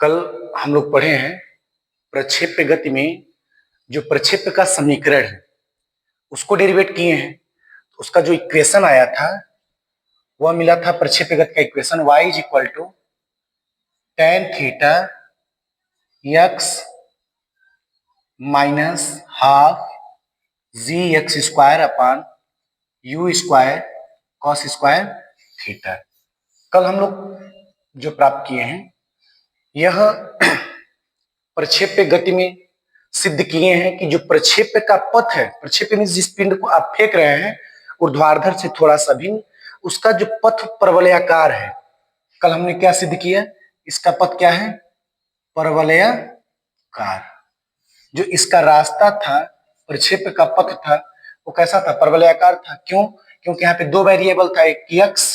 कल हम लोग पढ़े हैं प्रक्षेप्य गति में जो प्रक्षेप्य का समीकरण है उसको डेरिवेट किए हैं। उसका जो इक्वेशन आया था वह मिला था प्रक्षेप्य गति का equation y is equal to tan theta x minus half g x square upon u square cos square theta. कल हम लोग जो प्राप्त किए हैं यह प्रक्षेप्य गति में सिद्ध किए हैं कि जो प्रक्षेप्य का पथ है, प्रक्षेप्य में जिस पिंड को आप फेंक रहे हैं ऊर्ध्वाधर से थोड़ा सा भिन्न, उसका जो पथ परवलयाकार है। कल हमने क्या सिद्ध किया? इसका पथ क्या है? परवलयाकार। जो इसका रास्ता था, प्रक्षेप्य का पथ था, वो कैसा था? परवलयाकार था। क्यों? क्योंकि यहाँ पे दो वेरिएबल था, एक x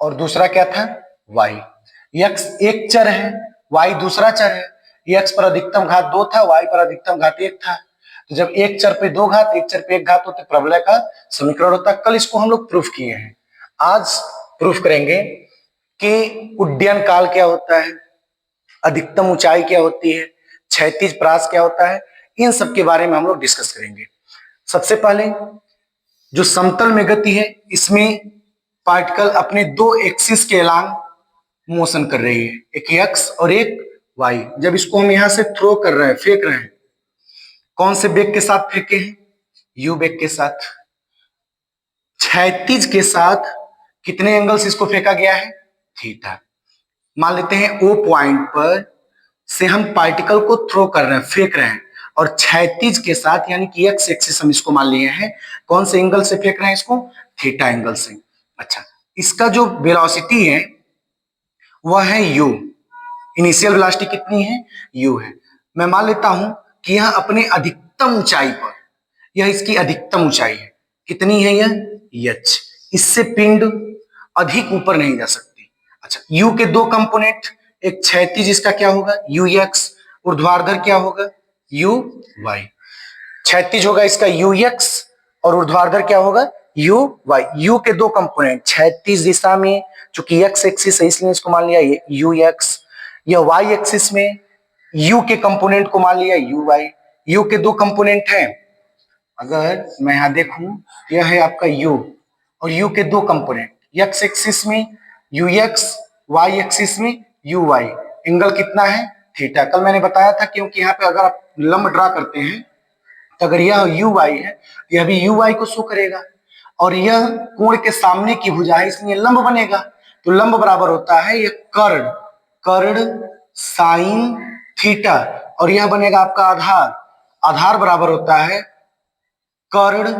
और दूसरा क्या था? y। x एक चर है, y दूसरा चर है। x पर अधिकतम घात 2 था, y पर अधिकतम घात 1 था। तो जब एक चर पे दो घात, एक चर पे एक घात होते परवलय का समीकरण होता। कल इसको हम लोग प्रूफ किए हैं। आज प्रूफ करेंगे कि उड्डयन काल क्या होता है, अधिकतम ऊंचाई क्या होती है, क्षैतिज परास क्या होता है, इन सब के बारे में हम लोग डिस्कस करेंगे। सबसे पहले जो समतल में गति है, इसमें पार्टिकल अपने दो एक्सिस के अलांग मोशन कर रही है, एक एक्स और एक वाई। जब इसको हम यहां से थ्रो कर रहे हैं, फेंक रहे हैं, कौन से वेग के साथ फेंके हैं? यू वेग के साथ। क्षैतिज के साथ कितने एंगल से इसको फेंका गया है? थीटा। मान लेते हैं ओ पॉइंट पर से हम पार्टिकल को थ्रो कर रहे हैं, फेंक रहे हैं, और क्षैतिज के साथ यानी कि एक्स एक्सिस हम इसको मान लिए हैं। कौन से एंगल से फेंक रहे हैं इसको? थीटा एंगल से। अच्छा, इसका जो वेलोसिटी है वह है u। इनिशियल वेलोसिटी कितनी है? u है। मैं मान लेता हूं कि यह अपने अधिकतम ऊंचाई पर, यह इसकी अधिकतम ऊंचाई है। कितनी है यह? h। इससे पिंड अधिक ऊपर नहीं जा सकती। अच्छा, u के दो कंपोनेंट, एक क्षैतिज, इसका क्या होगा? ux। ऊर्ध्वाधर क्या होगा? uy। क्षैतिज होगा इसका ux और ऊर्ध्वाधर क्या होगा? uy। u के दो कंपोनेंट, क्षैतिज दिशा में चूंकि x एक्सिस है इसलिए इसको मान लिया ux, या y एक्सिस में u के कंपोनेंट को मान लिया uy। u के दो कंपोनेंट हैं, अगर मैं यहां देखूं, यह है आपका u और u के दो कंपोनेंट, x एक्सिस में ux, y एक्सिस में uy। एंगल कितना है? थीटा। कल मैंने बताया था, क्योंकि यहाँ पे अगर आप लंब ड्रा करते हैं तो अगर यह uy है, यह भी uy को शो करेगा, और यह कोण के सामने की भुजा है इसलिए लंब बनेगा। तो लंब बराबर होता है ये कर्ण, कर्ण साइन थीटा, और यह बनेगा आपका आधार, आधार बराबर होता है कर्ण,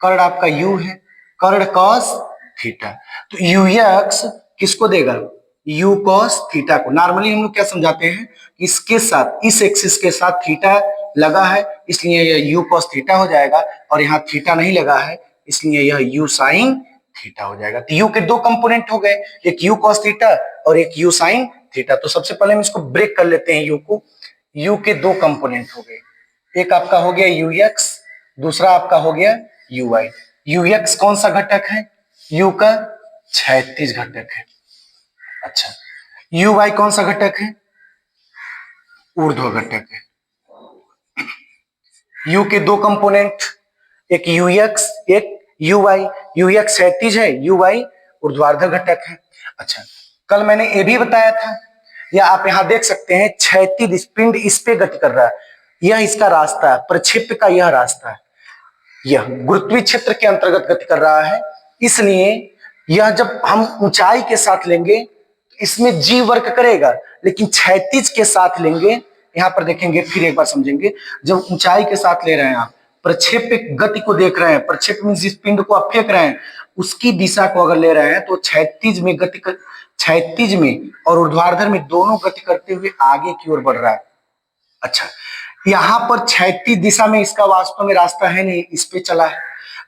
कर्ण आपका u है, कर्ण कॉस थीटा। तो ux किसको देगा? u कॉस थीटा को। नॉर्मली हम लोग क्या समझाते हैं, इसके साथ, इस एक्सिस के साथ थीटा लगा है इसलिए यह u कॉस थीटा हो जाएगा, और यहाँ थीटा नहीं लगा है इसलिए यह u साइन थीटा हो जाएगा। तो u के दो कंपोनेंट हो गए, एक u कॉस थीटा और एक u साइन थीटा। तो सबसे पहले हम इसको ब्रेक कर लेते हैं, u को। u के दो कंपोनेंट हो गए, एक आपका हो गया ux, दूसरा आपका हो गया uy। ux कौन सा घटक है? u का क्षैतिज घटक है। अच्छा, uy कौन सा घटक है? ऊर्ध्व घटक है। u के दो कंपोनेंट, एक ux एक uy। ux क्षैतिज है, uy ऊर्ध्वाधर घटक है। अच्छा, कल मैंने ये भी बताया था, या आप यहां देख सकते हैं, क्षैतिज पिंड इस पे गति कर रहा है, यह इसका रास्ता है, प्रक्षेप्य का यह रास्ता है, यह गुरुत्वीय क्षेत्र के अंतर्गत गति कर रहा है। इसलिए यह जब हम ऊंचाई के साथ लेंगे इसमें g वर्क करेगा, लेकिन क्षैतिज के साथ लेंगे, यहां पर देखेंगे, फिर एक बार समझेंगे। जब ऊंचाई के साथ ले रहे हैं आप, प्रक्षेप्य गति को देख रहे हैं, प्रक्षेप्य में जिस पिंड को आप फेंक रहे हैं उसकी दिशा को अगर ले रहे हैं तो क्षैतिज में गति कर, क्षैतिज में और ऊर्ध्वाधर में दोनों गति करते हुए आगे की ओर बढ़ रहा है। अच्छा, यहां पर क्षैतिज दिशा में इसका वास्तव में रास्ता है नहीं, इस पे चला है,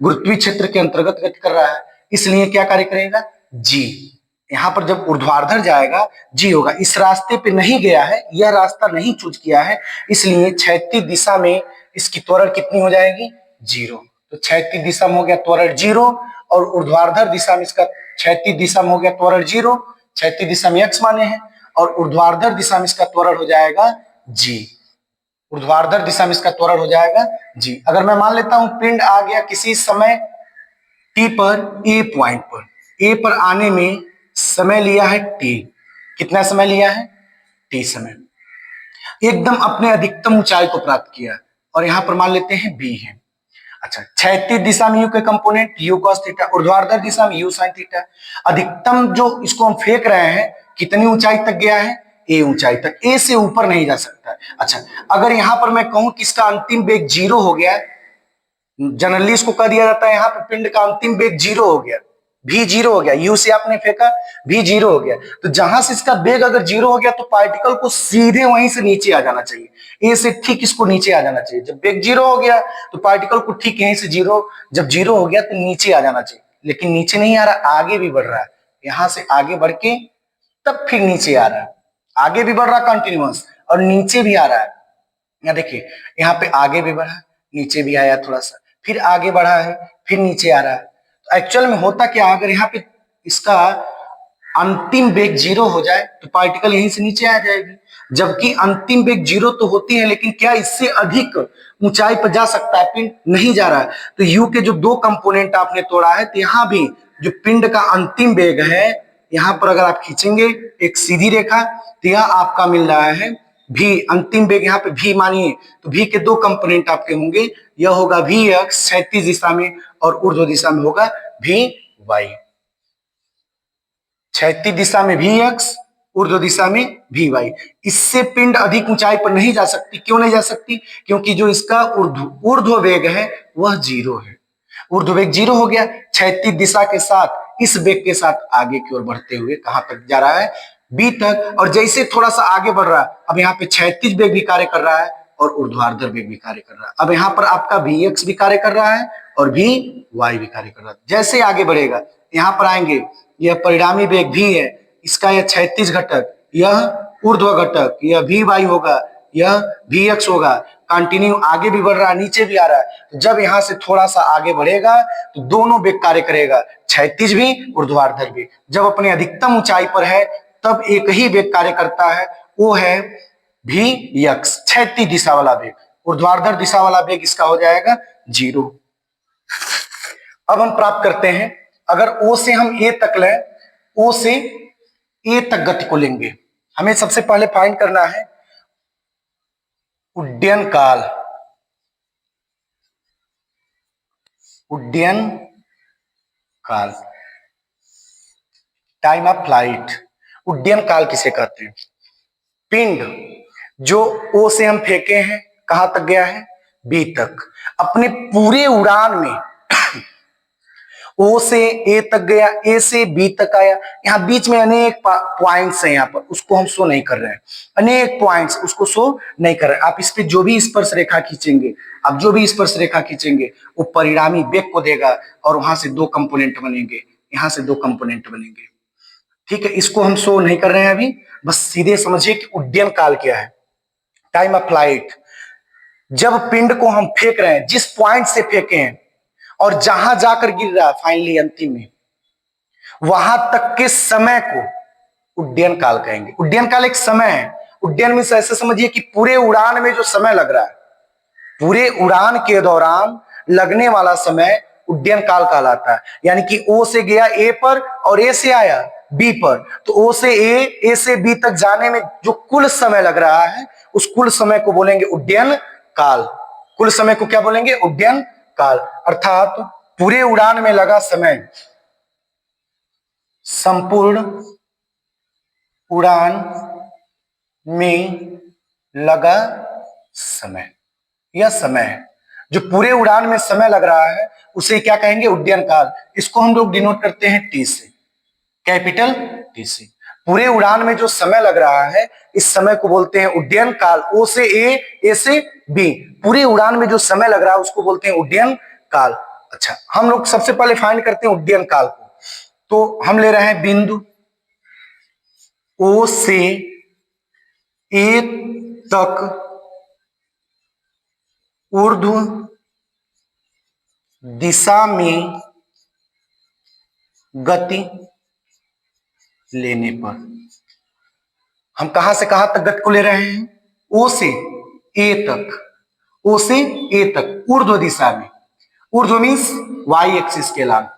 गुरुत्वीय क्षेत्र के अंतर्गत गति कर रहा है, इसलिए क्या कार्य करेगा? जी। यहां पर जब ऊर्ध्वाधर जाएगा जी होगा। इस रास्ते पे नहीं गया है, यह रास्ता नहीं चूज किया है, इसलिए क्षैतिज दिशा में इसकी त्वरण कितनी हो जाएगी? 0। तो क्षैतिज दिशा में हो गया त्वरण 0, और ऊर्ध्वाधर दिशा में इसका, क्षैतिज दिशा में हो गया त्वरण 0, क्षैतिज दिशा में x माने हैं, और ऊर्ध्वाधर दिशा में इसका त्वरण हो जाएगा जी। ऊर्ध्वाधर दिशा में इसका त्वरण हो जाएगा जी। अगर मैं मान लेता हूं पिंड आ गया किसी समय टी पर ए पॉइंट पर, ए पर आने में समय लिया है टी, कितना समय लिया है टी समय, एकदम अपने अधिकतम ऊंचाई को प्राप्त किया और यहां पर मान लेते हैं बी है। अच्छा, क्षैतिज दिशा में यू के कंपोनेंट यू cos थीटा, ऊर्ध्वाधर दिशा में यू sin थीटा। अधिकतम जो इसको हम फेंक रहे हैं कितनी ऊंचाई तक गया है ए ऊंचाई तक, ए से ऊपर नहीं जा सकता। अच्छा, अगर यहां पर मैं कहूं कि इसका अंतिम वेग 0 हो गया, जनरली इसको कह दिया जाता है यहाँ पे पिंड का अंतिम वेग 0 हो गया, भी 0 हो गया, यू से आपने फेंका भी 0 हो गया, तो जहां से इसका वेग अगर 0 हो गया तो पार्टिकल को सीधे वहीं से नीचे आ जाना चाहिए, ए से ठीक इसको नीचे आ जाना चाहिए। जब वेग 0 हो गया तो पार्टिकल को ठीक यहीं से 0, जब 0 हो गया तो नीचे आ जाना चाहिए, लेकिन नीचे नहीं आ रहा, आगे भी बढ़ रहा है, यहां से आगे बढ़ के तब फिर नीचे आ रहा है, आगे भी बढ़ रहा कंटिन्यूअस और नीचे भी आ रहा है। यहाँ देखिए, यहाँ पे आगे भी बढ़ा, नीचे भी आया थोड़ा सा, फिर आगे बढ़ा है, फिर नीचे आ रहा है। तो एक्चुअल में होता क्या, अगर यहाँ पे इसका अंतिम वेग 0 हो जाए तो पार्टिकल यहीं से नीचे आ जाएगी, जबकि अंतिम वेग 0 तो होती है, लेकिन क्या इससे अधिक ऊंचाई पर जा सकता है पिंड, नहीं जा रहा है। तो यू के जो दो कंपोनेंट आपने तोड़ा है, तो यहाँ भी जो पिंड का अंतिम वेग है, यहाँ पर अगर आप खींचेंगे एक सीधी रेखा तो यह आपका मिल रहा है भी, अंतिम वेग यहाँ पे भी मानिए तो भी के दो कंपोनेंट आपके होंगे, यह होगा भी एक्स क्षैतिज दिशा में और ऊर्ध्व दिशा में होगा भी वाई। क्षैतिज दिशा में भी एक्स, ऊर्ध्व दिशा में भी वाई। इससे पिंड अधिक ऊंचाई पर नहीं जा सकती, क्यों नहीं जा सकती, क्योंकि जो इसका ऊर्ध्व वेग है वह 0 है, ऊर्ध्व वेग 0 हो गया, क्षैतिज दिशा के साथ इस वेग के साथ आगे की ओर बढ़ते हुए कहां तक जा रहा है बी तक, और जैसे थोड़ा सा आगे बढ़ रहा है, अब यहाँ पे क्षैतिज वेग भी कार्य कर रहा है और ऊर्ध्वाधर वेग भी कार्य कर रहा है। अब यहाँ पर आपका भी एक्स भी कार्य कर रहा है और भी वाई भी कार्य कर रहा है। जैसे आगे बढ़ेगा यहाँ पर आएंगे, यह परिणामी वेग भी है, इसका यह क्षैतिज घटक, यह ऊर्ध्व घटक, यह भी वाई होगा, यह भी एक्स होगा, कंटिन्यू आगे भी बढ़ रहा है नीचे भी आ रहा है। तो जब यहां से थोड़ा सा आगे बढ़ेगा तो दोनों वेग कार्य करेगा, क्षैतिज भी ऊर्ध्वाधर भी। जब अपने अधिकतम ऊंचाई पर है तब एक ही वेग कार्य करता है, वो है भी यक्स, क्षैतिज दिशा वाला वेग। ऊर्ध्वाधर दिशा वाला वेग इसका हो जाएगा 0। अब हम प्राप्त करते हैं, अगर ओ से हम ए तक लें, ओ से ए तक गति को लेंगे, हमें सबसे पहले फाइंड करना है उड्डयन काल, उड्डयन काल, टाइम ऑफ फ्लाइट। उड्डयन काल किसे कहते हैं, पिंड जो ओ से हम फेंके हैं कहां तक गया है बी तक, अपने पूरे उड़ान में ओ से ए तक गया, ए से बी तक आया, यहाँ बीच में अनेक पॉइंट्स हैं, यहाँ पर उसको हम शो नहीं कर रहे हैं, अनेक पॉइंट्स उसको शो नहीं कर रहे हैं। आप इस पे जो भी स्पर्श रेखा खींचेंगे, आप जो भी स्पर्श रेखा खींचेंगे वो परिणामी वेग को देगा और वहां से दो कंपोनेंट बनेंगे, यहाँ से दो कंपोनेंट बनेंगे, ठीक है। इसको हम शो नहीं कर रहे हैं अभी, बस सीधे समझिए कि उड्डयन काल क्या है, टाइम ऑफ फ्लाइट। जब पिंड को हम फेंक रहे हैं, जिस पॉइंट से फेंके हैं और जहां जाकर गिर रहा है फाइनली अंतिम में, वहां तक के समय को उड्डयन काल कहेंगे। उड्डयन काल एक समय है, उड्डयन में ऐसे समझिए कि पूरे उड़ान में जो समय लग रहा है, पूरे उड़ान के दौरान लगने वाला समय उड्डयन काल कहलाता है। यानी कि ओ से गया ए पर और ए से आया बी पर, तो ओ से ए से बी तक जाने में जो कुल समय लग रहा है उस कुल समय को बोलेंगे उड्डयन काल। कुल समय को क्या बोलेंगे, उड्डयन काल। अर्थात पूरे उड़ान में लगा समय, संपूर्ण उड़ान में लगा समय, यह समय है जो पूरे उड़ान में समय लग रहा है, उसे क्या कहेंगे, उड्डयन काल। इसको हम लोग डिनोट करते हैं टी से, कैपिटल टी से। पूरे उड़ान में जो समय लग रहा है इस समय को बोलते हैं उड्डयन काल। ओ से ए, ए से बी, पूरे उड़ान में जो समय लग रहा है उसको बोलते हैं उड्डयन काल। अच्छा, हम लोग सबसे पहले फाइंड करते हैं उड्डयन काल को, तो हम ले रहे हैं बिंदु ओ से ए तक ऊर्ध्व दिशा में गति लेने पर, हम कहां से कहां तक गति को ले रहे हैं? ओ से ए तक, ओ से ए तक ऊर्ध्व दिशा में। ऊर्ध्व मीन्स वाई एक्सिस के लॉन्ग,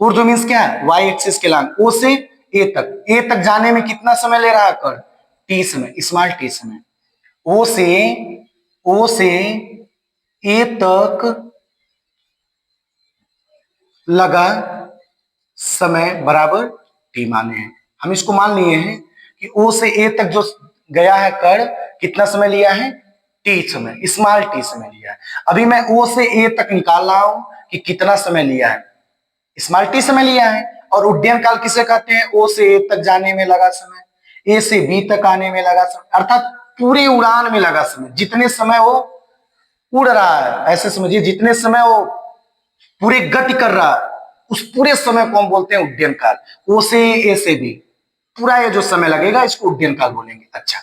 ऊर्ध्व मीन्स क्या है? वाई एक्सिस के लॉन्ग। ओ से ए तक, ए तक जाने में कितना समय ले रहा है कण? टी समय, स्मॉल टी समय। ओ से ए तक लगा समय बराबर टी माने हैं। हम इसको मान लिए हैं कि ओ से ए तक जो गया है कण कितना समय लिया है? टी समय, स्मॉल टी समय लिया है। अभी मैं ओ से ए तक निकाल रहा हूं कि कितना समय लिया है, स्मॉल टी समय लिया है। और उड्डयन काल किसे कहते हैं? ओ से ए तक जाने में लगा समय, ए से बी तक आने में लगा समय, अर्थात पूरी उड़ान में लगा समय। जितने समय वो उड़ रहा है, ऐसे समझिए जितने समय वो पूरी गति कर रहा है, उस पूरे समय को हम बोलते हैं उड्डयन काल। ओ से ए से बी पूरा ये जो समय लगेगा इसको उड्डयन काल बोलेंगे। अच्छा,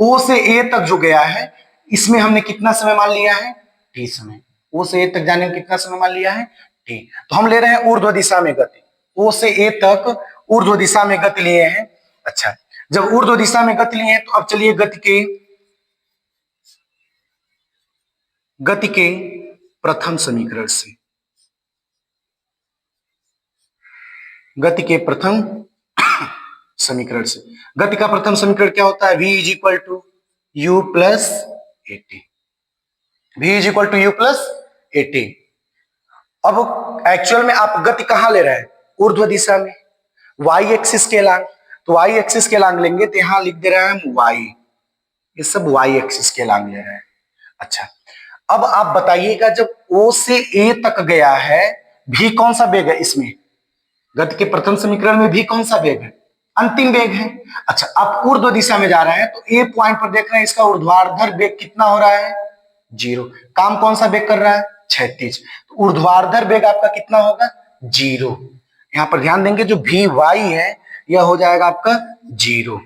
ओ से ए तक जो गया है इसमें हमने कितना समय मान लिया है? टी समय। ओ से ए तक जाने में कितना समय मान लिया है? टी। तो हम ले रहे हैं ऊर्ध्व दिशा में गति। ओ से ए तक ऊर्ध्व दिशा में गति लिए हैं। अच्छा, जब ऊर्ध्व दिशा में गति लिए हैं तो अब चलिए गति के प्रथम समीकरण से, गति के प्रथम समीकरण से। गति का प्रथम समीकरण क्या होता है? v is equal to u plus a t, v is equal to u plus a t. अब एक्चुअल में आप गति कहां ले रहे हैं? ऊर्ध्व दिशा में, वाई एक्सिस के लांग। तो वाई एक्सिस के लांग लेंगे तो यहां लिख दे रहे हैं हम वाई, ये सब वाई एक्सिस के लांग ले रहे हैं। अच्छा, अब आप बताइएगा जब ओ से ए तक गया है, भी कौन सा वेग है इसमें? गति के प्रथम समीकरण में भी कौन सा वेग है? अंतिम वेग है। अच्छा, आप ऊर्ध्व दिशा में जा रहे हैं तो ए पॉइंट पर देख रहे हैं इसका ऊर्ध्वाधर वेग कितना हो रहा है? 0। काम कौन सा वेग कर रहा है? क्षैतिज। तो ऊर्ध्वाधर वेग आपका कितना होगा? 0। यहां पर ध्यान देंगे जो भी वाई है यह हो जाएगा आपका 0।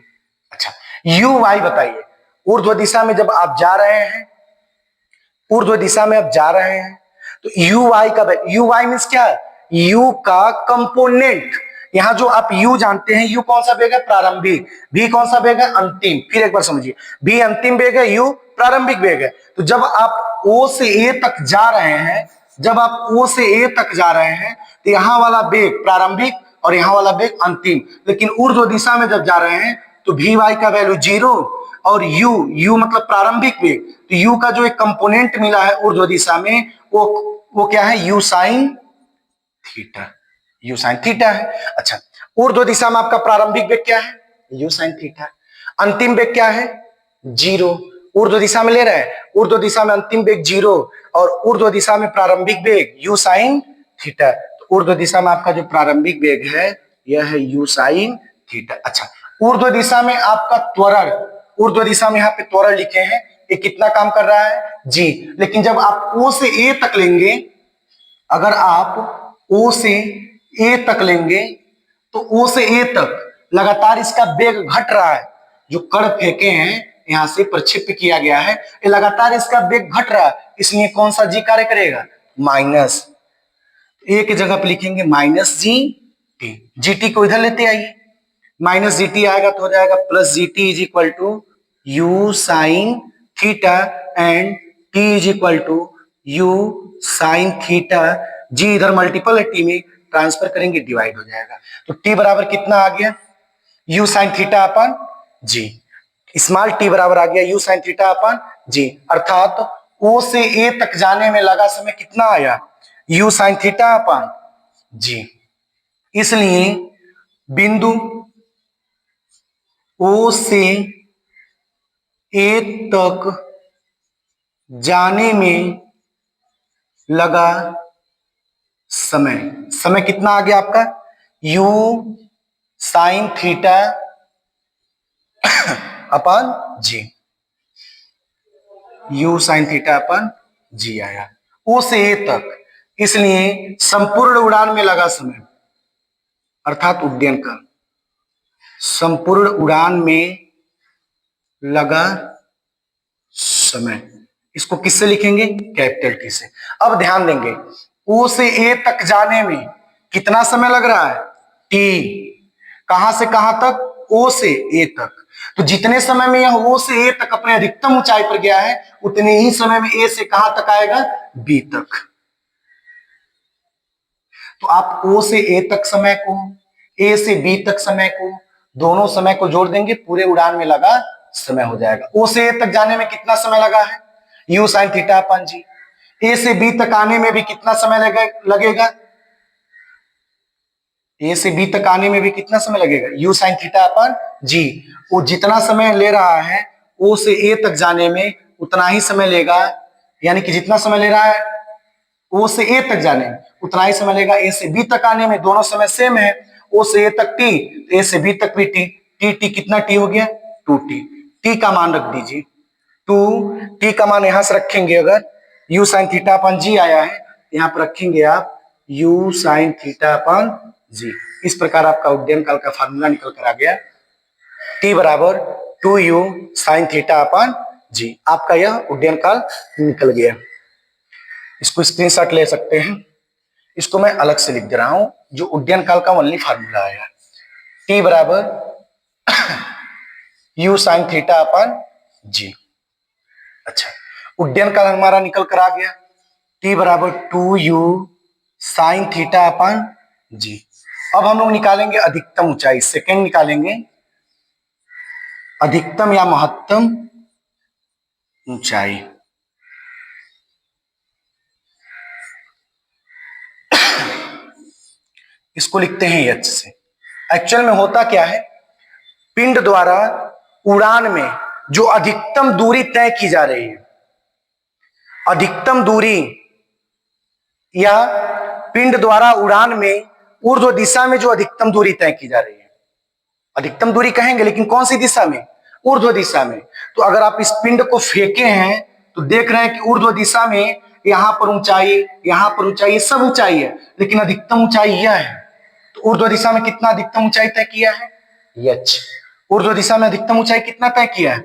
अच्छा, यू वाई बताइए। ऊर्ध्व दिशा में जब आप जा रहे हैं, ऊर्ध्व दिशा में आप जा रहे हैं तो यू वाई का, यू वाई मीन्स क्या है? यू का कंपोनेंट। यहां जो आप यू जानते हैं, यू कौन सा वेग है? प्रारंभिक। भी कौन सा वेग है? अंतिम। फिर एक बार समझिए, भी अंतिम वेग है, यू प्रारंभिक वेग है। तो जब आप ओ से ए तक जा रहे हैं, जब आप ओ से ए तक जा रहे हैं तो यहां वाला वेग प्रारंभिक और यहां वाला वेग अंतिम। लेकिन ऊर्ध्व दिशा में जब जा रहे हैं तो भी वाई का वैल्यू 0 और यू मतलब प्रारंभिक वेग। तो यू का जो एक कंपोनेंट मिला है ऊर्ध्व दिशा में वो क्या है? You sine theta, you sine theta है। अच्छा, ऊर्ध्व दिशा में आपका प्रारंभिक वेग क्या है? You sine theta. अंतिम वेग क्या है? 0। ऊर्ध्व दिशा में ले रहे हैं, ऊर्ध्व दिशा में अंतिम वेग 0 और ऊर्ध्व दिशा में प्रारंभिक वेग यू साइन थीटा। तो ऊर्ध्व दिशा में आपका जो प्रारंभिक वेग है यह है यू साइन थीटा। अच्छा, ऊर्ध्व दिशा में आपका त्वरण, ऊर्ध्व दिशा में यहाँ पे त्वरण लिखे हैं, ये कितना काम कर रहा है? जी। लेकिन जब आप ओ से ए तक लेंगे, अगर आप ओ से ए तक लेंगे तो ओ से ए तक लगातार इसका वेग घट रहा है। जो कण फेंके हैं यहां से प्रक्षेप्य किया गया है, ये लगातार इसका वेग घट रहा है, इसलिए कौन सा जी कार्य करेगा? माइनस। ए की जगह पे लिखेंगे minus G T. G T को इधर लेते आइए, माइनस जी टी आएगा तो हो जाएगा plus g t is equal to u sine theta and t is equal to u sine theta. G इधर मल्टीपल है, टी में ट्रांसफर करेंगे डिवाइड हो जाएगा। तो टी बराबर कितना आ गया? U sine theta upon g. Small t बराबर आ गया u sine theta upon g. अर्थात ओ से ए तक जाने में लगा समय कितना आया? यू साइन थीटा अपन जी। इसलिए बिंदु ओ से ए तक जाने में लगा समय, समय कितना आ गया आपका? U sine theta upon g, u sine theta upon g आया ओ से ए तक। इसलिए संपूर्ण उड़ान में लगा समय अर्थात उड्डयन का संपूर्ण उड़ान में लगा समय, इसको किससे लिखेंगे? कैपिटल टी से। अब ध्यान देंगे, ओ से ए तक जाने में कितना समय लग रहा है? टी। कहां से कहां तक? ओ से ए तक। तो जितने समय में यह ओ से ए तक अपने अधिकतम ऊंचाई पर गया है, उतने ही समय में ए से कहां तक आएगा, बी तक। तो आप ओ से ए तक समय को, ए से बी तक समय को, दोनों समय को जोड़ देंगे, पूरे उड़ान में लगा समय हो जाएगा। ओ से ए तक जाने में कितना समय लगा है, यू साइन थीटा अपन जी। ए से बी तक आने में भी कितना समय लगेगा, ए से बी तक आने में भी कितना समय लगेगा, यू साइन थीटा अपन जी। वो जितना समय ले रहा है ओ से ए तक जाने में उतना ही समय लेगा, यानी कि जितना समय ले रहा है ओ से ए तक जाने में उतना ही समय लेगा ए से बी तक आने में। दोनों समय सेम है, ओ से ए तक टी, ए से बी तक भी टी। टी टी कितना टी हो गया, 2t। टी का मान रख दीजिए 2, टी का मान यहां से रखेंगे, अगर you sine theta upon g आया है यहां पर रखेंगे आप यू साइन थीटा अपन जी। इस प्रकार आपका उड्डयन काल का फार्मूला निकल कर आ गया, टी बराबर 2u साइन थीटा अपन जी। आपका यह उड्डयन काल निकल गया। इसको स्क्रीनशॉट ले सकते हैं, इसको मैं अलग से लिख दे रहा हूं, जो उड्डयन काल का ओनली फार्मूला आया, टी बराबर यू साइन थीटा अपन जी। अच्छा, उड्डयन काल हमारा निकल कर आ गया, टी बराबर 2u साइन थीटा अपन जी। अब हम लोग निकालेंगे अधिकतम ऊंचाई, सेकेंड निकालेंगे, अधिकतम या महत्तम ऊंचाई। इसको लिखते हैं एच से। एक्चुअल में होता क्या है, पिंड द्वारा उड़ान में जो अधिकतम दूरी तय की जा रही है, अधिकतम दूरी या पिंड द्वारा उड़ान में ऊर्ध्व दिशा में जो अधिकतम दूरी तय की जा रही है, अधिकतम दूरी कहेंगे लेकिन कौन सी दिशा में, ऊर्ध्व दिशा में। तो अगर आप इस पिंड को फेंके हैं तो देख रहे हैं कि ऊर्ध्व दिशा में यहां पर ऊंचाई, यहां पर ऊंचाई, सब ऊंचाई है, लेकिन अधिकतम ऊंचाई यह है। तो ऊर्ध्व दिशा में कितना अधिकतम ऊंचाई तय किया है, एच। ऊर्ध्व दिशा में अधिकतम ऊंचाई कितना तय किया है,